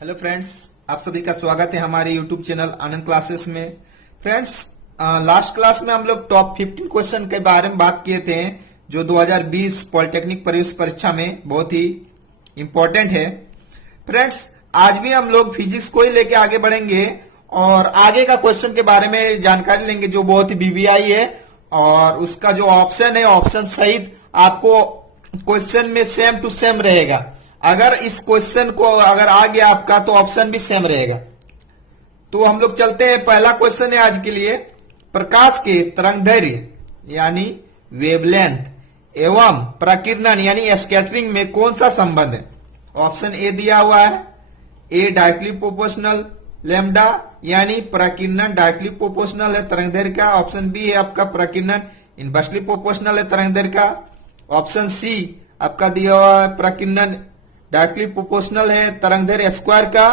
Hello friends, आप सभी का स्वागत है हमारे यूट्यूब चैनल आनंद क्लासेस में। फ्रेंड्स, लास्ट क्लास में हम लोग टॉप 15 क्वेश्चन के बारे में बात किए थे जो 2020 पॉलिटेक्निक प्रवेश परीक्षा में बहुत ही इंपॉर्टेंट है। फ्रेंड्स, आज भी हम लोग फिजिक्स को ही लेके आगे बढ़ेंगे और आगे का क्वेश्चन के बारे में जानकारी लेंगे जो बहुत ही बीबीआई है और उसका जो ऑप्शन है ऑप्शन सहित आपको क्वेश्चन में सेम टू सेम रहेगा। अगर इस क्वेश्चन को अगर आ गया आपका तो ऑप्शन भी सेम रहेगा। तो हम लोग चलते हैं। पहला क्वेश्चन है आज के लिए, प्रकाश के तरंगदैर्घ्य यानी वेवलेंथ एवं प्रकीर्णन यानी स्कैटरिंग में कौन सा संबंध है? ऑप्शन ए दिया हुआ है, ए डायरेक्टली प्रोपोर्शनल लैम्डा यानी प्रकीर्णन डायरेक्टली प्रोपोर्शनल है तरंगदैर्घ्य का। ऑप्शन बी है आपका प्रकीर्णन इनवर्सली प्रोपोर्शनल है तरंगदैर्घ्य का। ऑप्शन सी आपका दिया हुआ है प्रकीर्णन डायरेक्टली प्रोपोर्शनल है तरंगदैर्घ्य स्क्वायर का।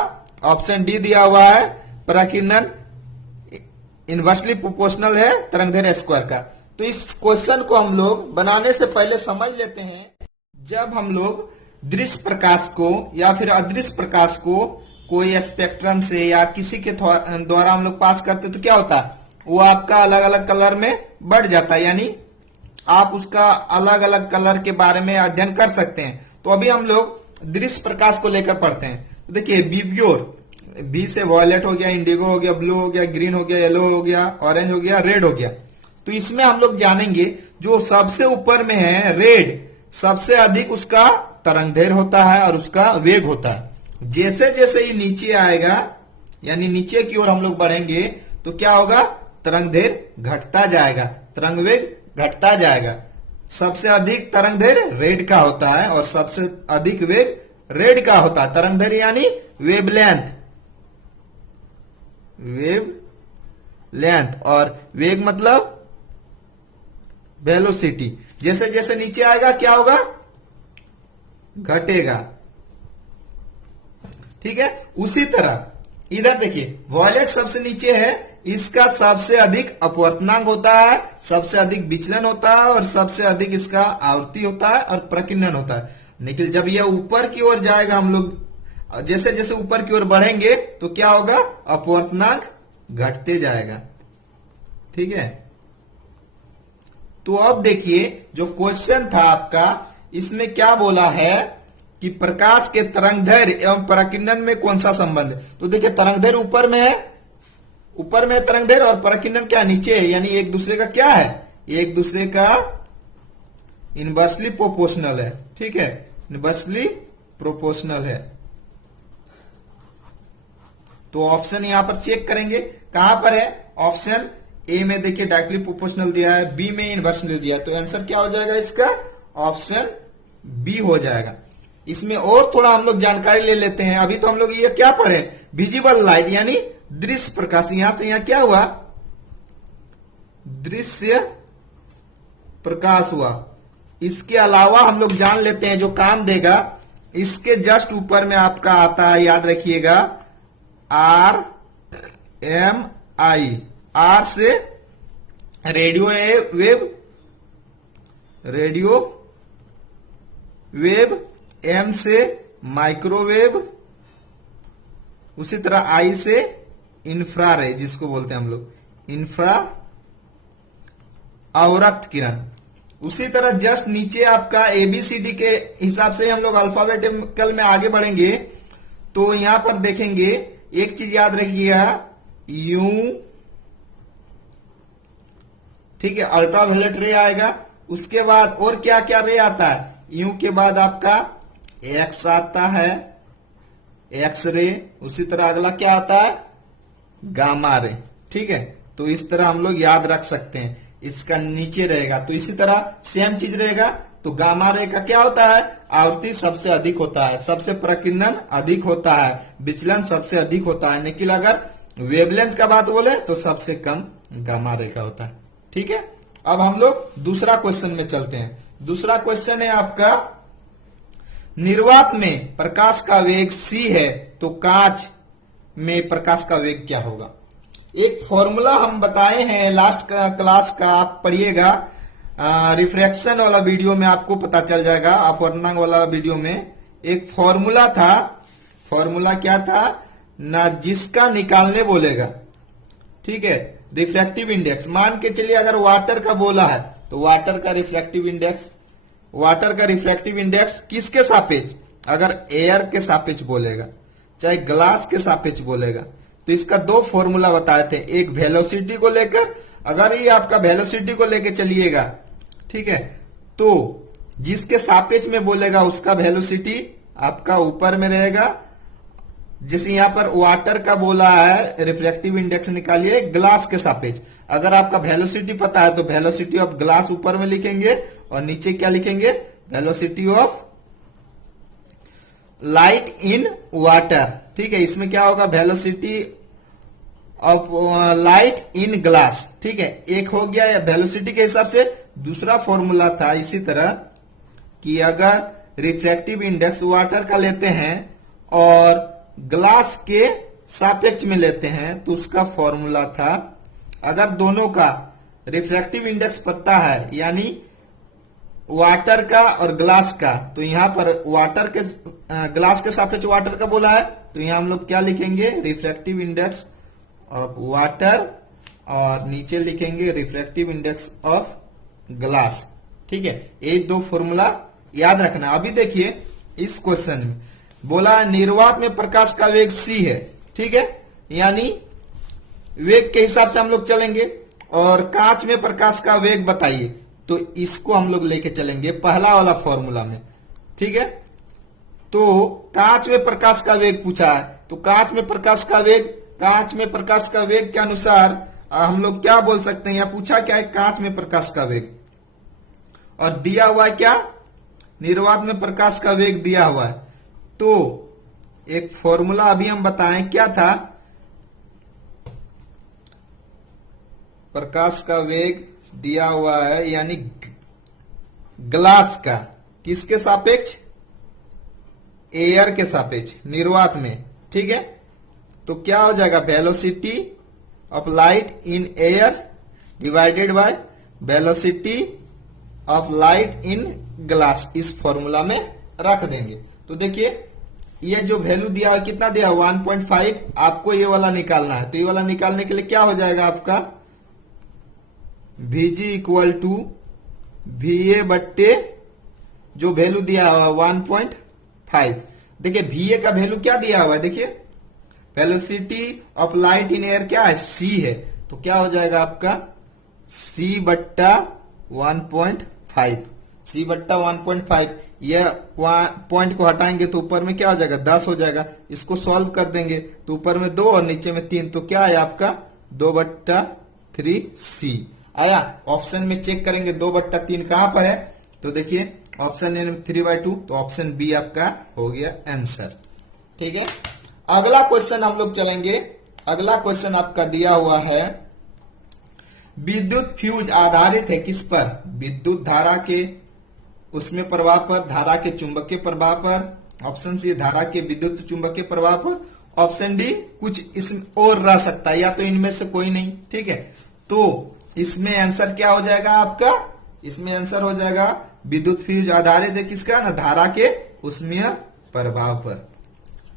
ऑप्शन डी दिया हुआ है प्रकीर्णन इनवर्सली प्रोपोर्शनल है तरंगदैर्घ्य स्क्वायर का। तो इस क्वेश्चन को हम लोग बनाने से पहले समझ लेते हैं। जब हम लोग दृश्य प्रकाश को या फिर अदृश्य प्रकाश को कोई स्पेक्ट्रम से या किसी के द्वारा हम लोग पास करते तो क्या होता है, वो आपका अलग अलग कलर में बढ़ जाता है, यानी आप उसका अलग अलग कलर के बारे में अध्ययन कर सकते हैं। तो अभी हम लोग दृश्य प्रकाश को लेकर पढ़ते हैं। तो देखिए बीब्योर, बी से वॉयलेट हो गया, इंडिगो हो गया, ब्लू हो गया, ग्रीन हो गया, येलो हो गया, ऑरेंज हो गया, रेड हो गया। तो इसमें हम लोग जानेंगे जो सबसे ऊपर में है रेड, सबसे अधिक उसका तरंगदैर्घ्य होता है और उसका वेग होता है। जैसे जैसे ये नीचे आएगा यानी नीचे की ओर हम लोग बढ़ेंगे तो क्या होगा, तरंगदैर्घ्य घटता जाएगा, तरंग वेग घटता जाएगा। सबसे अधिक तरंगदैर्घ्य रेड का होता है और सबसे अधिक वेग रेड का होता है। तरंगदैर्घ्य यानी वेवलेंथ, वेवलेंथ और वेग मतलब वेलोसिटी। जैसे जैसे नीचे आएगा क्या होगा, घटेगा। ठीक है, उसी तरह इधर देखिए वॉयलेट सबसे नीचे है, इसका सबसे अधिक अपवर्तनांक होता है, सबसे अधिक विचलन होता है और सबसे अधिक इसका आवृत्ति होता है और प्रकीर्णन होता है। लेकिन जब यह ऊपर की ओर जाएगा, हम लोग जैसे जैसे ऊपर की ओर बढ़ेंगे तो क्या होगा, अपवर्तनांक घटते जाएगा। ठीक है, तो अब देखिए जो क्वेश्चन था आपका, इसमें क्या बोला है कि प्रकाश के तरंगदैर्घ्य एवं प्रकीर्णन में कौन सा संबंध है। तो देखिए तरंगदैर्घ्य ऊपर में है, ऊपर में तरंगदैर्घ्य और प्रकीर्णन क्या नीचे है, यानी एक दूसरे का क्या है, एक दूसरे का इनवर्सली प्रोपोर्शनल है। ठीक है, इनवर्सली प्रोपोर्शनल है। तो ऑप्शन यहां पर चेक करेंगे कहां पर है। ऑप्शन ए में देखिए डायरेक्टली प्रोपोर्शनल दिया है, बी में इनवर्सली दिया है, तो आंसर क्या हो जाएगा इसका, ऑप्शन बी हो जाएगा। इसमें और थोड़ा हम लोग जानकारी ले लेते हैं। अभी तो हम लोग ये क्या पढ़े, विजिबल लाइट यानी दृश्य प्रकाश। यहां से यहां क्या हुआ, दृश्य प्रकाश हुआ। इसके अलावा हम लोग जान लेते हैं जो काम देगा, इसके जस्ट ऊपर में आपका आता है, याद रखिएगा, आर एम आई। आर से radio wave, radio wave, M से माइक्रोवेव, उसी तरह आई से इंफ्रारेड जिसको बोलते हैं हम लोग, इंफ्रा अवरक्त किरण। उसी तरह जस्ट नीचे आपका एबीसीडी के हिसाब से हम लोग अल्फाबेटिकल में आगे बढ़ेंगे तो यहां पर देखेंगे एक चीज याद रखिएगा, यू, ठीक है, अल्ट्रावायलेट रे आएगा। उसके बाद और क्या क्या रे आता है, यू के बाद आपका एक्स आता है, एक्स रे। उसी तरह अगला क्या आता है, गामा रे। ठीक है, तो इस तरह हम लोग याद रख सकते हैं, इसका नीचे रहेगा। तो इसी तरह सेम चीज रहेगा। तो गामा रे का क्या होता है, आवृत्ति सबसे अधिक होता है, सबसे प्रकीर्णन अधिक होता है, विचलन सबसे अधिक होता है। लेकिन अगर वेवलेंथ का बात बोले तो सबसे कम गामा रे का होता है। ठीक है, अब हम लोग दूसरा क्वेश्चन में चलते हैं। दूसरा क्वेश्चन है आपका, निर्वात में प्रकाश का वेग c है तो कांच में प्रकाश का वेग क्या होगा। एक फॉर्मूला हम बताए हैं लास्ट क्लास का, आप पढ़िएगा। रिफ्रैक्शन वाला वीडियो में आपको पता चल जाएगा, अपवर्तनांक वाला वीडियो में एक फॉर्मूला था फॉर्मूला क्या था ना, जिसका निकालने बोलेगा, ठीक है। रिफ्रैक्टिव इंडेक्स मान के चलिए अगर वाटर का बोला है तो वाटर का रिफ्रैक्टिव इंडेक्स किसके सापेक्ष, अगर एयर के सापेक्ष बोलेगा चाहे ग्लास के सापेक्ष बोलेगा तो इसका दो फॉर्मूला बताए थे, एक वेलोसिटी को लेकर, अगर ये आपका वेलोसिटी को लेकर चलिएगा, ठीक है, तो जिसके सापेक्ष में बोलेगा उसका वेलोसिटी आपका ऊपर में रहेगा। जैसे यहां पर वाटर का बोला है रिफ्रैक्टिव इंडेक्स निकालिए ग्लास के सापेक्ष, अगर आपका वेलोसिटी पता है तो वेलोसिटी ऑफ ग्लास ऊपर में लिखेंगे और नीचे क्या लिखेंगे, velocity of light in water, ठीक है। इसमें क्या होगा, velocity of light in glass, ठीक है। एक हो गया वेलोसिटी के हिसाब से। दूसरा फॉर्मूला था इसी तरह कि अगर रिफ्रैक्टिव इंडेक्स वाटर का लेते हैं और ग्लास के सापेक्ष में लेते हैं तो उसका फॉर्मूला था, अगर दोनों का रिफ्रैक्टिव इंडेक्स पता है यानी वाटर का और ग्लास का, तो यहां पर वाटर के ग्लास के सापेक्ष वाटर का बोला है तो यहां हम लोग क्या लिखेंगे, रिफ्रैक्टिव इंडेक्स ऑफ वाटर और नीचे लिखेंगे रिफ्रैक्टिव इंडेक्स ऑफ ग्लास, ठीक है। ये दो फॉर्मूला याद रखना। अभी देखिए इस क्वेश्चन में बोला निर्वात में प्रकाश का वेग c है, ठीक है, यानी वेग के हिसाब से हम लोग चलेंगे, और कांच में प्रकाश का वेग बताइए, तो इसको हम लोग लेके चलेंगे पहला वाला फॉर्मूला में, ठीक है। तो कांच में प्रकाश का वेग पूछा है, तो कांच में प्रकाश का वेग के अनुसार हम लोग क्या बोल सकते हैं, यहां पूछा क्या है, कांच में प्रकाश का वेग, और दिया हुआ है क्या, निर्वात में प्रकाश का वेग दिया हुआ है। तो एक फॉर्मूला अभी हम बताएं क्या था, प्रकाश का वेग दिया हुआ है यानी ग्लास का किसके सापेक्ष, एयर के सापेक्ष, निर्वात में, ठीक है। तो क्या हो जाएगा, velocity of light in air divided by velocity of light in glass, इस फॉर्मूला में रख देंगे। तो देखिए ये जो वैल्यू दिया है कितना दिया, 1.5, आपको ये वाला निकालना है, तो ये वाला निकालने के लिए क्या हो जाएगा आपका, Vg इक्वल टू Va बट्टे जो वैल्यू दिया हुआ 1.5। देखिए Va का वैल्यू क्या दिया हुआ है, देखिए velocity of light in air क्या है, c है, तो क्या हो जाएगा आपका c बट्टा 1.5, c बट्टा 1.5, यह पॉइंट को हटाएंगे तो ऊपर में क्या हो जाएगा, 10 हो जाएगा। इसको सॉल्व कर देंगे तो ऊपर में 2 और नीचे में 3, तो क्या है आपका 2/3c आया। ऑप्शन में चेक करेंगे 2/3 कहां पर है, तो देखिए ऑप्शन ए में 3/2, तो ऑप्शन बी आपका हो गया आंसर, ठीक है। अगला क्वेश्चन हम लोग चलेंगे। अगला क्वेश्चन आपका दिया हुआ है, विद्युत फ्यूज आधारित है किस पर, विद्युत धारा के उसमें प्रभाव पर, धारा के चुंबकीय प्रभाव पर, ऑप्शन सी धारा के विद्युत चुंबकीय प्रभाव पर, ऑप्शन डी कुछ इसमें और रह सकता है, या तो इनमें से कोई नहीं, ठीक है। तो इसमें आंसर क्या हो जाएगा आपका, इसमें आंसर हो जाएगा विद्युत फ्यूज आधारित है किसका ना, धारा के उष्मीय प्रभाव पर,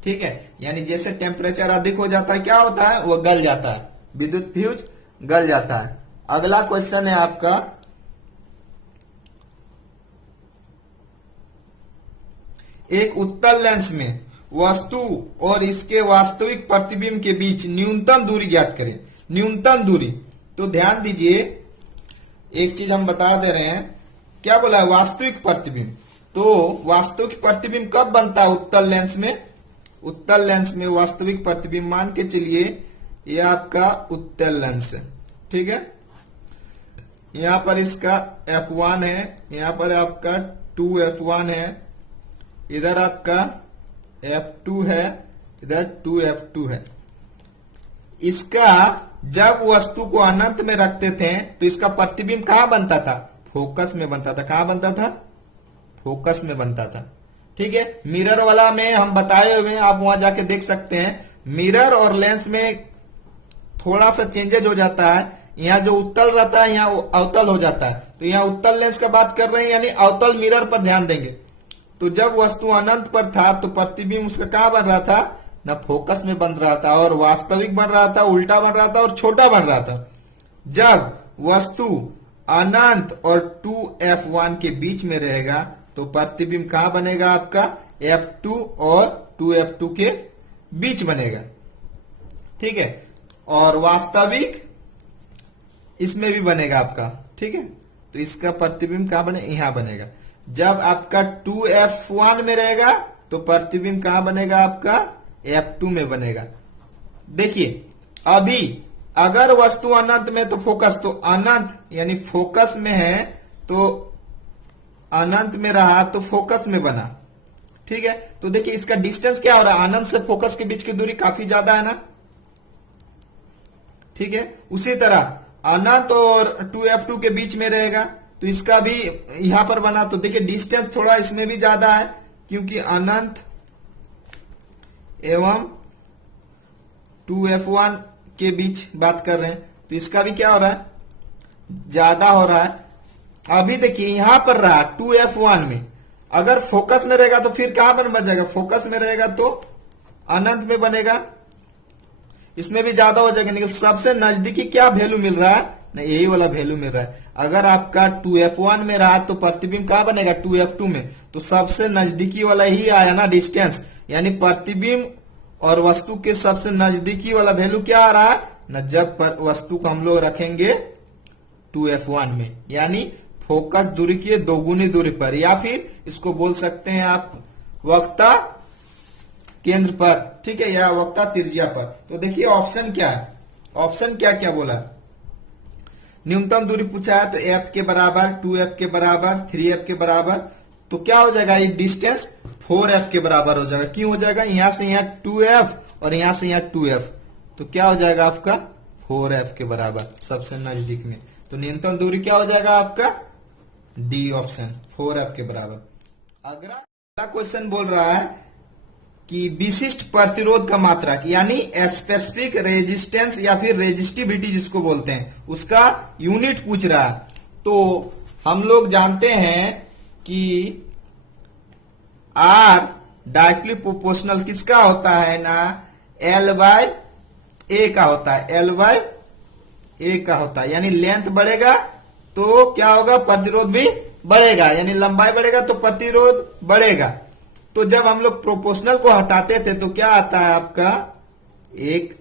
ठीक है। यानी जैसे टेम्परेचर अधिक हो जाता है क्या होता है, वो गल जाता है, विद्युत फ्यूज गल जाता है। अगला क्वेश्चन है आपका, एक उत्तल लेंस में वस्तु और इसके वास्तविक प्रतिबिंब के बीच न्यूनतम दूरी ज्ञात करें। न्यूनतम दूरी, तो ध्यान दीजिए एक चीज हम बता दे रहे हैं, क्या बोला है, वास्तविक प्रतिबिंब। तो वास्तविक प्रतिबिंब कब बनता है उत्तल लेंस में, उत्तल लेंस में वास्तविक प्रतिबिंब मान के चलिए ये आपका उत्तल लेंस है, ठीक है। यहां पर इसका f1 है, यहां पर आपका 2f1 है, इधर आपका f2 है, इधर 2f2 है। इसका जब वस्तु को अनंत में रखते थे तो इसका प्रतिबिंब कहां बनता था, फोकस में बनता था। कहां बनता था, फोकस में बनता था, ठीक है। मिरर वाला में हम बताए हुए हैं, आप वहां जाके देख सकते हैं। मिरर और लेंस में थोड़ा सा चेंजेज हो जाता है, यहाँ जो उत्तल रहता है यहाँ अवतल हो जाता है। तो यहाँ उत्तल लेंस का बात कर रहे हैं, यानी अवतल मिरर पर ध्यान देंगे। तो जब वस्तु अनंत पर था तो प्रतिबिंब उसका कहाँ बन रहा था, ना फोकस में बन रहा था, और वास्तविक बन रहा था, उल्टा बन रहा था और छोटा बन रहा था। जब वस्तु अनंत और 2f1 के बीच में रहेगा तो प्रतिबिंब कहाँ बनेगा आपका, f2 और 2f2 के बीच बनेगा। ठीक है, और वास्तविक इसमें भी बनेगा आपका। ठीक है, तो इसका प्रतिबिंब कहां बने, यहां बनेगा। जब आपका 2f1 में रहेगा तो प्रतिबिंब कहां बनेगा आपका, f2 में बनेगा। देखिए अभी अगर वस्तु अनंत में तो फोकस, तो अनंत यानी फोकस में है तो अनंत में रहा तो फोकस में बना। ठीक है, तो देखिए इसका डिस्टेंस क्या हो रहा है, अनंत से फोकस के बीच की दूरी काफी ज्यादा है ना। ठीक है, उसी तरह अनंत और 2f2 के बीच में रहेगा तो इसका भी यहां पर बना, तो देखिए डिस्टेंस थोड़ा इसमें भी ज्यादा है क्योंकि अनंत एवं 2f1 के बीच बात कर रहे हैं, तो इसका भी क्या हो रहा है, ज्यादा हो रहा है। अभी देखिए यहां पर रहा 2f1 में, अगर फोकस में रहेगा तो फिर कहां पर बन जाएगा, फोकस में रहेगा तो अनंत में बनेगा, इसमें भी ज्यादा हो जाएगा। लेकिन सबसे नजदीकी क्या वैल्यू मिल रहा है ना, यही वाला वैल्यू मिल रहा है। अगर आपका 2f1 में रहा तो प्रतिबिंब कहां बनेगा, 2f2 में, तो सबसे नजदीकी वाला ही आया ना डिस्टेंस, यानी प्रतिबिंब और वस्तु के सबसे नजदीकी वाला वैल्यू क्या आ रहा है ना, जब वस्तु को हम लोग रखेंगे 2f1 में, यानी फोकस दूरी की दोगुनी दूरी पर, या फिर इसको बोल सकते हैं आप वक्ता केंद्र पर। ठीक है, या वक्ता त्रिज्या पर। तो देखिए ऑप्शन क्या है, ऑप्शन क्या क्या बोला, न्यूनतम दूरी पूछा है तो f के बराबर, 2f के बराबर, 3f के बराबर, तो क्या हो जाएगा, ये डिस्टेंस 4f के बराबर हो जाएगा। क्यों हो जाएगा, यहां से यहां 2f और यहां से यहां 2f, तो क्या हो जाएगा आपका 4f के बराबर सबसे नजदीक में। तो न्यूनतम दूरी क्या हो जाएगा आपका, डी ऑप्शन 4f के बराबर। अगला क्वेश्चन बोल रहा है कि विशिष्ट प्रतिरोध का मात्रक, यानी स्पेसिफिक रेजिस्टेंस या फिर रेजिस्टिविटी जिसको बोलते हैं, उसका यूनिट पूछ रहा है। तो हम लोग जानते हैं कि R डायरेक्टली प्रोपोर्शनल किसका होता है ना, L/A का होता है, L/A का होता है, यानी लेंथ बढ़ेगा तो क्या होगा, प्रतिरोध भी बढ़ेगा, यानी लंबाई बढ़ेगा तो प्रतिरोध बढ़ेगा। तो जब हम लोग प्रोपोर्शनल को हटाते थे तो क्या आता है आपका, एक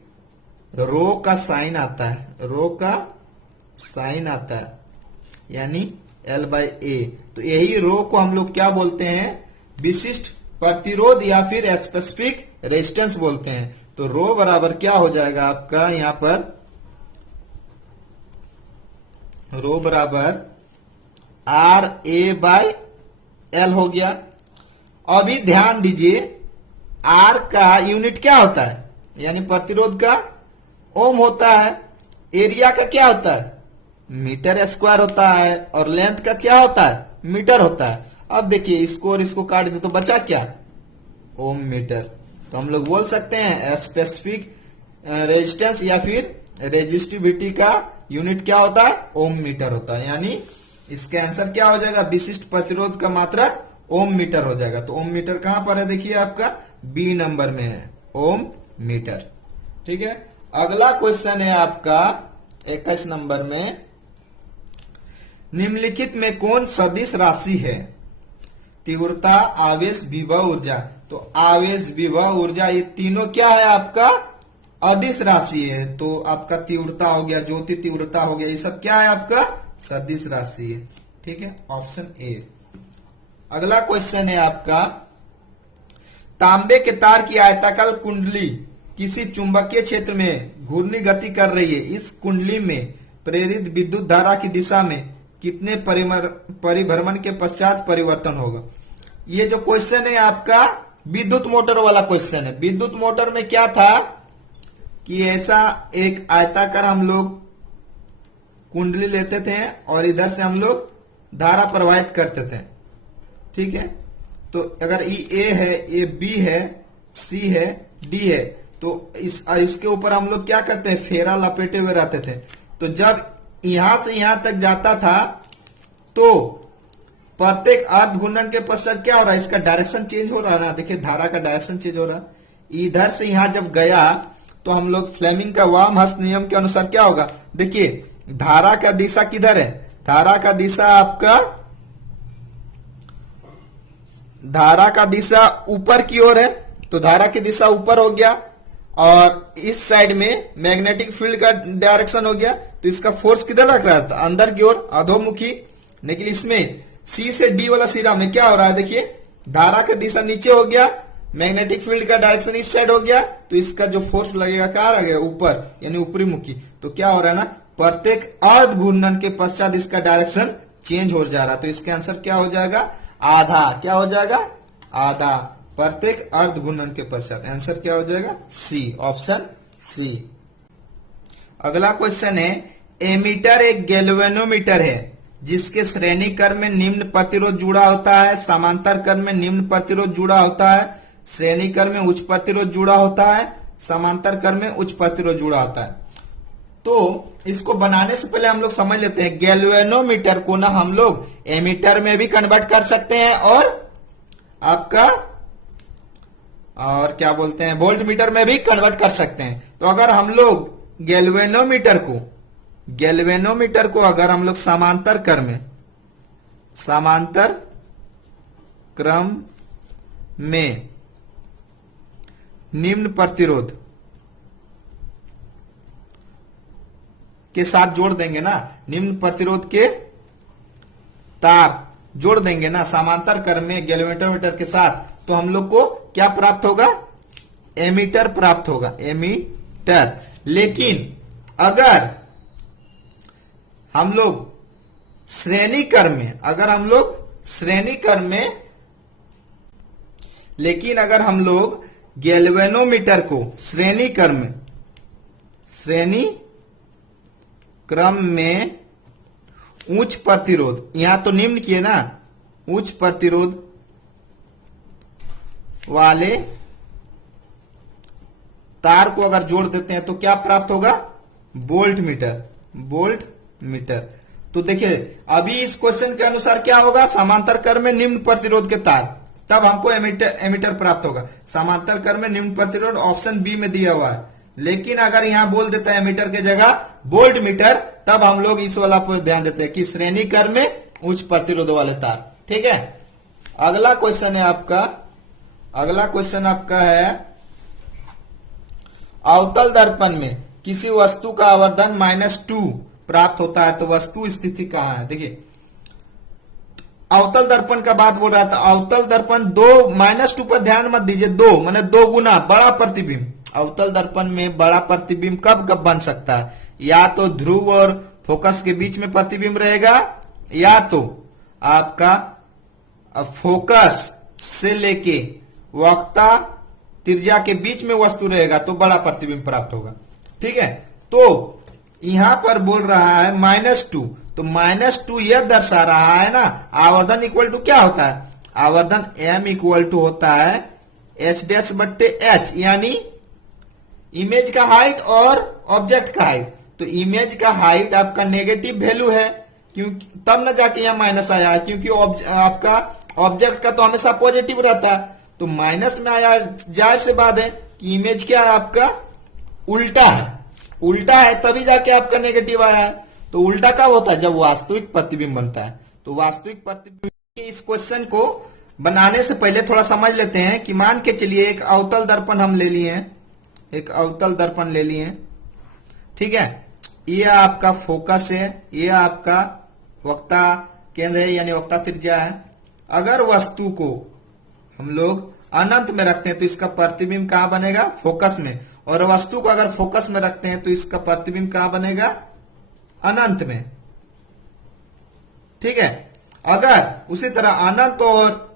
रो का साइन आता है, रो का साइन आता है, यानी L/A। तो यही रो को हम लोग क्या बोलते हैं, विशिष्ट प्रतिरोध या फिर स्पेसिफिक रेजिस्टेंस बोलते हैं। तो रो बराबर क्या हो जाएगा आपका, यहां पर रो बराबर RA/L हो गया। अभी ध्यान दीजिए R का यूनिट क्या होता है, यानी प्रतिरोध का ओम होता है, एरिया का क्या होता है, मीटर स्क्वायर होता है, और लेंथ का क्या होता है, मीटर होता है। अब देखिए इसको और इसको काट दे तो बचा क्या, ओम मीटर। तो हम लोग बोल सकते हैं स्पेसिफिक रेजिस्टेंस या फिर रेजिस्टिविटी का यूनिट क्या होता है, ओम मीटर होता है। यानी इसका आंसर क्या हो जाएगा, विशिष्ट प्रतिरोध का मात्रक ओम मीटर हो जाएगा। तो ओम मीटर कहां पर है, देखिए आपका बी नंबर में है, ओम मीटर। ठीक है, अगला क्वेश्चन है आपका 21 नंबर में, निम्नलिखित में कौन सदिश राशि है, तीव्रता, आवेश, विभव, ऊर्जा। तो आवेश, विभव, ऊर्जा ये तीनों क्या है आपका अदिश राशि है। तो आपका तीव्रता हो गया, ज्योति तीव्रता हो गया, ये सब क्या है आपका सदिश राशि है। ठीक है, ऑप्शन ए। अगला क्वेश्चन है आपका, तांबे के तार की आयताकार कुंडली किसी चुंबकीय क्षेत्र में घूर्णी गति कर रही है, इस कुंडली में प्रेरित विद्युत धारा की दिशा में कितने परिभ्रमण के पश्चात परिवर्तन होगा। ये जो क्वेश्चन है आपका विद्युत मोटर वाला क्वेश्चन है। विद्युत मोटर में क्या था कि ऐसा एक आयताकार हम लोग कुंडली लेते थे और इधर से हम लोग धारा प्रवाहित करते थे। ठीक है, तो अगर ए है, ए बी है, सी है, डी है, तो इसके ऊपर हम लोग क्या करते हैं, फेरा लपेटे हुए रहते थे। तो जब यहां से यहां तक जाता था तो प्रत्येक अर्ध घूर्णन के पश्चात क्या हो रहा है, इसका डायरेक्शन चेंज हो रहा है ना। देखिए धारा का डायरेक्शन चेंज हो रहा है। इधर से यहां जब गया तो हम लोग फ्लेमिंग का वामहस्त नियम के अनुसार क्या होगा, देखिए धारा का दिशा किधर है, धारा का दिशा आपका, धारा का दिशा ऊपर की ओर है, तो धारा की दिशा ऊपर हो गया और इस साइड में मैग्नेटिक फील्ड का डायरेक्शन हो गया, तो इसका फोर्स किधर लग रहा था, अंदर की ओर अधोमुखी। लेकिन इसमें सी से डी वाला सिरा में क्या हो रहा है, देखिए धारा का दिशा नीचे हो गया, मैग्नेटिक फील्ड का डायरेक्शन इस साइड हो गया, तो इसका जो फोर्स लगेगा कहां लगेगा, ऊपर, यानी ऊपरी मुखी। तो क्या हो रहा है ना, प्रत्येक अर्ध घूर्णन के पश्चात इसका डायरेक्शन चेंज हो जा रहा है। तो इसका आंसर क्या हो जाएगा, आधा। क्या हो जाएगा, आधा, प्रत्येक अर्ध घूर्णन के पश्चात। आंसर क्या हो जाएगा, सी, ऑप्शन सी। अगला क्वेश्चन है, एमीटर एक गैल्वेनोमीटर है जिसके श्रेणी क्रम में निम्न प्रतिरोध जुड़ा होता है, समांतर क्रम में निम्न प्रतिरोध जुड़ा होता है, श्रेणी क्रम में उच्च प्रतिरोध जुड़ा होता है, समांतर क्रम में उच्च प्रतिरोध जुड़ा होता है। तो इसको बनाने से पहले हम लोग समझ लेते हैं, गैल्वेनोमीटर को ना हम लोग एमीटर में भी कन्वर्ट कर सकते हैं और आपका और क्या बोलते हैं, वोल्ट मीटर में भी कन्वर्ट कर सकते हैं। तो अगर हम लोग गैल्वेनोमीटर को अगर हम लोग समांतर क्रम में निम्न प्रतिरोध के साथ जोड़ देंगे ना, निम्न प्रतिरोध के तार जोड़ देंगे ना समांतर क्रम में गैल्वेनोमीटर के साथ, तो हम लोग को क्या प्राप्त होगा, एमीटर प्राप्त होगा, एमीटर। लेकिन अगर हम लोग श्रेणी क्रम में, लेकिन अगर हम लोग गैल्वेनोमीटर को श्रेणी क्रम में उच्च प्रतिरोध, यहां तो निम्न किए ना, उच्च प्रतिरोध वाले तार को अगर जोड़ देते हैं तो क्या प्राप्त होगा, वोल्ट मीटर। तो देखिए अभी इस क्वेश्चन के अनुसार क्या होगा, समांतर क्रम में निम्न प्रतिरोध के तार, तब हमको एमीटर प्राप्त होगा। समांतर क्रम में निम्न प्रतिरोध ऑप्शन बी में दिया हुआ है। लेकिन अगर यहां बोल देता है एमीटर के जगह वोल्ट मीटर, तब हम लोग इस वाला पर ध्यान देते हैं कि श्रेणी क्रम में उच्च प्रतिरोध वाले तार। ठीक है, अगला क्वेश्चन आपका है, अवतल दर्पण में किसी वस्तु का आवर्धन -2 प्राप्त होता है, तो वस्तु स्थिति कहां है। देखिए अवतल दर्पण का बात बोल रहा था, अवतल दर्पण -2 पर ध्यान मत दीजिए, 2 माने 2 गुना बड़ा प्रतिबिंब। अवतल दर्पण में बड़ा प्रतिबिंब कब बन सकता है, या तो ध्रुव और फोकस के बीच में प्रतिबिंब रहेगा, या तो आपका फोकस से लेके वक्ता त्रिज्या के बीच में वस्तु रहेगा, तो बड़ा प्रतिबिंब प्राप्त होगा। ठीक है, तो यहां पर बोल रहा है -2, तो -2 यह दर्शा रहा है ना, आवर्धन इक्वल टू क्या होता है, आवर्धन m इक्वल टू होता है h'/h, यानी इमेज का हाइट और ऑब्जेक्ट का हाइट। तो इमेज का हाइट आपका नेगेटिव वैल्यू है, क्योंकि तब न जाके यहां माइनस आया है, क्योंकि आपका ऑब्जेक्ट का तो हमेशा पॉजिटिव रहता है, तो माइनस में आया, जाहिर सी बात है कि इमेज क्या है आपका उल्टा है, तभी जाके आपका नेगेटिव आया है। तो उल्टा कब होता है, जब वास्तविक प्रतिबिंब बनता है। तो वास्तविक प्रतिबिंब के इस क्वेश्चन को बनाने से पहले थोड़ा समझ लेते हैं कि मान के चलिए एक अवतल दर्पण हम ले लिए हैं, ठीक है, ये आपका फोकस है, ये आपका वक्ता केंद्र है, यानी वक्ता त्रिज्या है। अगर वस्तु को हम लोग अनंत में रखते हैं तो इसका प्रतिबिंब कहां बनेगा, फोकस में, और वस्तु को अगर फोकस में रखते हैं तो इसका प्रतिबिंब कहां बनेगा, अनंत में। ठीक है, अगर उसी तरह अनंत और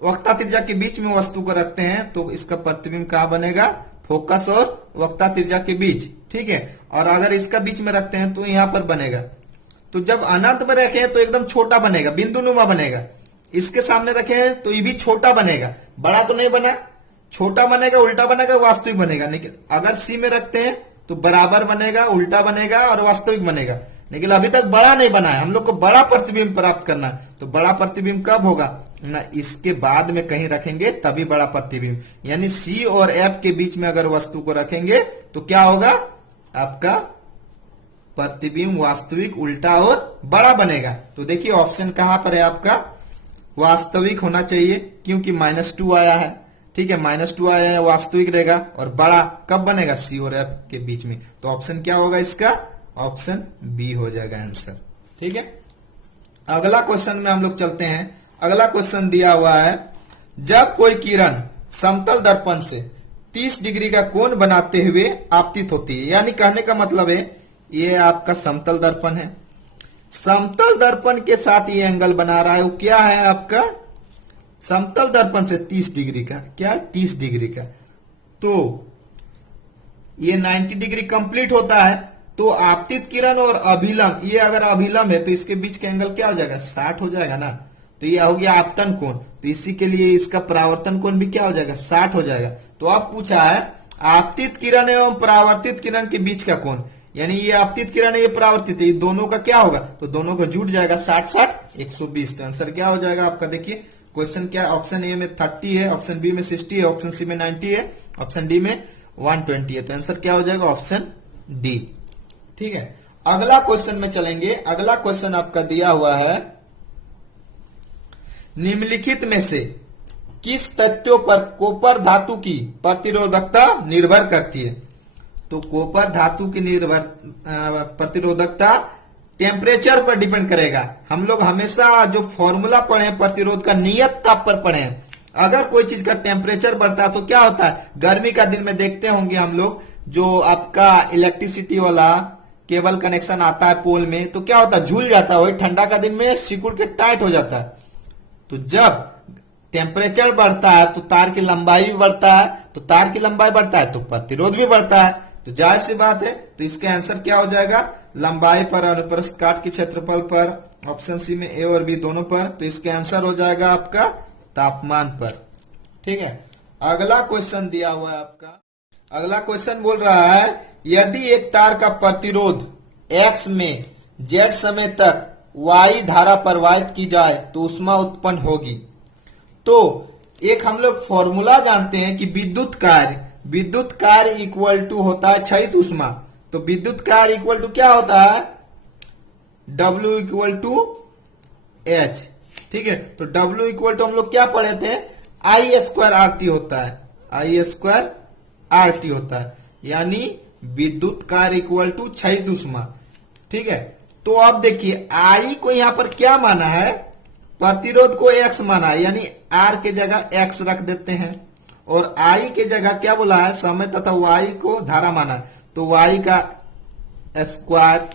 वक्ता त्रिज्या के बीच में वस्तु को रखते हैं तो इसका प्रतिबिंब कहां बनेगा, फोकस और वक्ता त्रिज्या के बीच। ठीक है, और अगर इसका बीच में रखते हैं तो यहां पर बनेगा। तो जब अनंत में रखे तो एकदम छोटा बनेगा, बिंदुनुमा बनेगा। इसके सामने रखे हैं तो ये भी छोटा बनेगा, बड़ा तो नहीं बना, छोटा बनेगा, उल्टा बनेगा, वास्तविक बनेगा। लेकिन अगर सी में रखते हैं तो बराबर बनेगा, उल्टा बनेगा और वास्तविक बनेगा। लेकिन अभी तक बड़ा नहीं बना है, हम लोग को बड़ा प्रतिबिंब प्राप्त करना है। तो बड़ा प्रतिबिंब कब होगा ना, इसके बाद में कहीं रखेंगे तभी बड़ा प्रतिबिंब, यानी सी और एफ के बीच में अगर वस्तु को रखेंगे तो क्या होगा, आपका प्रतिबिंब वास्तविक, उल्टा और बड़ा बनेगा। तो देखिए ऑप्शन कहां पर है आपका, वास्तविक होना चाहिए, क्योंकि -2 आया है। ठीक है, -2 आया है, वास्तविक रहेगा, और बड़ा कब बनेगा, सी और एफ के बीच में। तो ऑप्शन क्या होगा इसका, ऑप्शन बी हो जाएगा आंसर। ठीक है, अगला क्वेश्चन में हम लोग चलते हैं। अगला क्वेश्चन दिया हुआ है, जब कोई किरण समतल दर्पण से 30 डिग्री का कोण बनाते हुए आपतित होती है, यानी कहने का मतलब है ये आपका समतल दर्पण है, समतल दर्पण के साथ ये एंगल बना रहा है, वो क्या है आपका, समतल दर्पण से 30 डिग्री का, क्या 30 डिग्री का, तो ये 90 डिग्री कंप्लीट होता है। तो आपतित किरण और अभिलंब, ये अगर अभिलंब है तो इसके बीच का एंगल क्या हो जाएगा, 60 हो जाएगा ना। तो ये हो गया आपतन कोण, तो इसी के लिए इसका परावर्तन कोण भी क्या हो जाएगा, 60 हो जाएगा। तो अब पूछा है आपतित किरण एवं परावर्तित किरण के बीच का कोण, यानी ये आपतित किरण है, ये परावर्तित है, ये दोनों का क्या होगा, तो दोनों का जुट जाएगा 60-60 120। तो आंसर क्या हो जाएगा आपका, देखिए क्वेश्चन क्या है, ऑप्शन ए में 30 है, ऑप्शन बी में 60 है, ऑप्शन सी में 90 है, ऑप्शन डी में 120 है। तो आंसर क्या हो जाएगा, ऑप्शन डी। ठीक है, अगला क्वेश्चन में चलेंगे। अगला क्वेश्चन आपका दिया हुआ है, निम्नलिखित में से किस तथ्यों पर कॉपर धातु की प्रतिरोधकता निर्भर करती है। तो कॉपर धातु की प्रतिरोधकता टेम्परेचर पर डिपेंड करेगा। हम लोग हमेशा जो फॉर्मूला पढ़े प्रतिरोध का, नियत ताप पर पढ़े, अगर कोई चीज का टेम्परेचर बढ़ता है तो क्या होता है, गर्मी का दिन में देखते होंगे हम लोग, जो आपका इलेक्ट्रिसिटी वाला केबल कनेक्शन आता है पोल में, तो क्या होता है, झूल जाता है, वही ठंडा का दिन में सिकुड़ के टाइट हो जाता है। तो जब टेम्परेचर बढ़ता है तो तार की लंबाई भी बढ़ता है, तो तार की लंबाई बढ़ता है तो प्रतिरोध भी बढ़ता है। तो जाहिर सी बात है, तो इसका आंसर क्या हो जाएगा, लंबाई पर, अनुप्रस्थ काट के क्षेत्रफल पर, ऑप्शन सी में ए और बी दोनों पर। तो इसका आंसर हो जाएगा आपका तापमान पर। ठीक है, अगला क्वेश्चन दिया हुआ है आपका। अगला क्वेश्चन बोल रहा है, यदि एक तार का प्रतिरोध X में Z समय तक Y धारा प्रवाहित की जाए तो ऊष्मा उत्पन्न होगी। तो एक हम लोग फॉर्मूला जानते हैं कि विद्युत कार्य इक्वल टू होता है क्षयित ऊष्मा। तो विद्युत कार्य इक्वल टू क्या होता है, W इक्वल टू H। ठीक है, तो W इक्वल टू हम लोग क्या पढ़े थे, I² होता है, I² होता है, यानी विद्युत कार्य इक्वल टू क्षयित ऊष्मा। ठीक है, तो अब देखिए I को यहां पर क्या माना है, प्रतिरोध को X माना है, यानी R के जगह X रख देते हैं, और I के जगह क्या बोला है, समय तथा Y को धारा माना है, तो Y का स्क्वायर,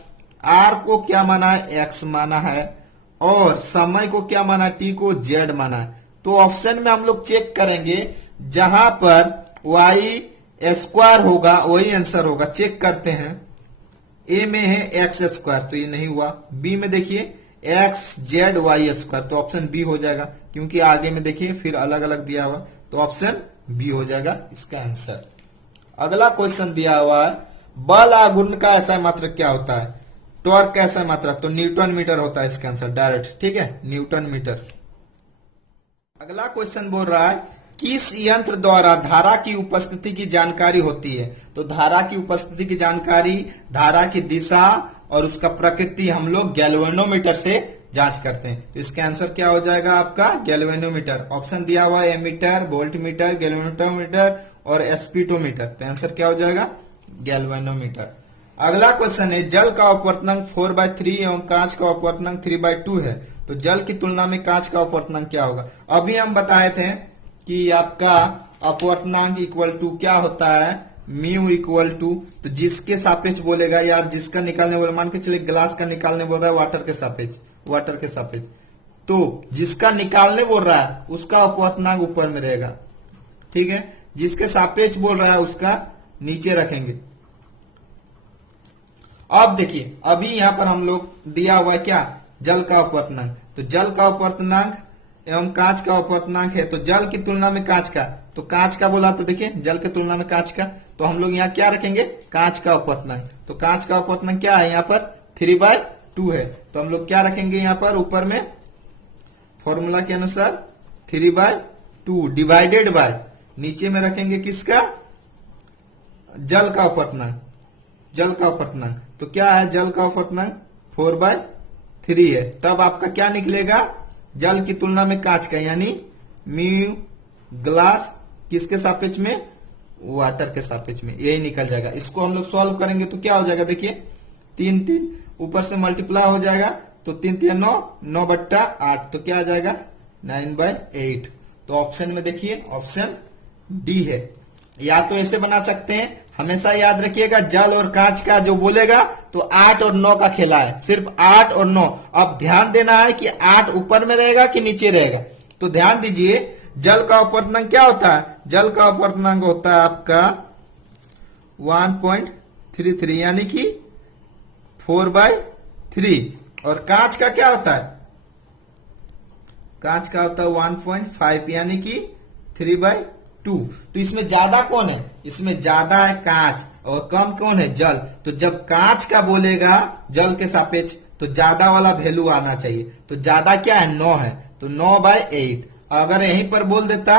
R को क्या माना है, X माना है, और समय को क्या माना, T को Z माना है। तो ऑप्शन में हम लोग चेक करेंगे, जहां पर Y² होगा वही आंसर होगा, चेक करते हैं। ए में है X², तो ये नहीं हुआ। बी में देखिए XZY², तो ऑप्शन बी हो जाएगा, क्योंकि आगे में देखिए फिर अलग अलग दिया हुआ, तो ऑप्शन बी हो जाएगा इसका आंसर। अगला क्वेश्चन दिया हुआ है, बल आघूर्ण का ऐसा मात्रक क्या होता है, टॉर्क का ऐसा मात्रक, तो न्यूटन मीटर होता है इसका आंसर डायरेक्ट। ठीक है, न्यूटन मीटर। अगला क्वेश्चन बोल रहा है, किस यंत्र द्वारा धारा की उपस्थिति की जानकारी होती है। तो धारा की उपस्थिति की जानकारी, धारा की दिशा और उसका प्रकृति हम लोग गैल्वेनोमीटर से जांच करते हैं। तो इसका आंसर क्या हो जाएगा आपका, गैल्वेनोमीटर। ऑप्शन दिया हुआ है एमीटर, वोल्टमीटर, गैल्वेनोमीटर और स्पीडोमीटर। तो आंसर क्या हो जाएगा, गैल्वेनोमीटर। अगला क्वेश्चन है, जल का अपवर्तनांक 4/3 एवं कांच का अपवर्तनांक 3/2 है। तो जल की तुलना में कांच का अपवर्तनांक क्या होगा। अभी हम बताए थे कि आपका अपवर्तनांक इक्वल टू क्या होता है, म्यू इक्वल टू, तो जिसके सापेक्ष बोलेगा यार, जिसका निकालने बोले, मान के चले ग्लास का निकालने बोल रहा है वाटर के सापेक्ष, तो जिसका निकालने बोल रहा है उसका अपवर्तनांक ऊपर में रहेगा। ठीक है, जिसके सापेक्ष बोल रहा है उसका नीचे रखेंगे। अब देखिए, अभी यहां पर हम लोग दिया हुआ है क्या, जल का अपवर्तनांक। तो जल का अपवर्तनांक एवं कांच का अपवर्तनांक है, तो जल की तुलना में कांच का, तो कांच का बोला तो देखिए जल की तुलना में कांच का, तो हम लोग यहाँ क्या रखेंगे, कांच का अपवर्तनांक। तो कांच का अपवर्तनांक क्या है यहाँ पर 3/2 है। तो हम लोग क्या रखेंगे यहाँ पर ऊपर में फॉर्मूला के अनुसार 3/2 डिवाइडेड बाय, नीचे में रखेंगे किसका, जल का अपवर्तनांक, जल का अपवर्तनांक। तो क्या है जल का अपवर्तनांक 4/3 है। तब आपका क्या निकलेगा, जल की तुलना में कांच का, यानी म्यू ग्लास किसके सापेक्ष में, वाटर के सापेक्ष में, यही निकल जाएगा। इसको हम लोग सॉल्व करेंगे तो क्या हो जाएगा, देखिए 3 ऊपर से मल्टीप्लाई हो जाएगा तो 3 9, 9/8, तो क्या आ जाएगा 9/8। तो ऑप्शन में देखिए ऑप्शन डी है। या तो ऐसे बना सकते हैं, हमेशा याद रखिएगा जल और कांच का जो बोलेगा तो 8 और 9 का खेला है, सिर्फ 8 और 9। अब ध्यान देना है कि 8 ऊपर में रहेगा कि नीचे रहेगा। तो ध्यान दीजिए जल का अपवर्तनांक क्या होता है, जल का अपवर्तनांक होता है आपका 1.33 यानी कि 4/3। और कांच का क्या होता है, कांच का होता है 1.5 यानी कि 3/2। तो इसमें ज्यादा कौन है, इसमें ज्यादा है कांच और कम कौन है, जल। तो जब कांच का बोलेगा जल के सापेक्ष तो ज्यादा वाला वैल्यू आना चाहिए। तो ज्यादा क्या है 9 है, तो 9/8। अगर यहीं पर बोल देता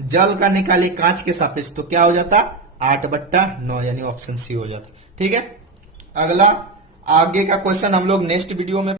जल का निकालिए कांच के सापेक्ष तो क्या हो जाता 8/9, यानी ऑप्शन सी हो जाता। ठीक है, अगला आगे का क्वेश्चन हम लोग नेक्स्ट वीडियो में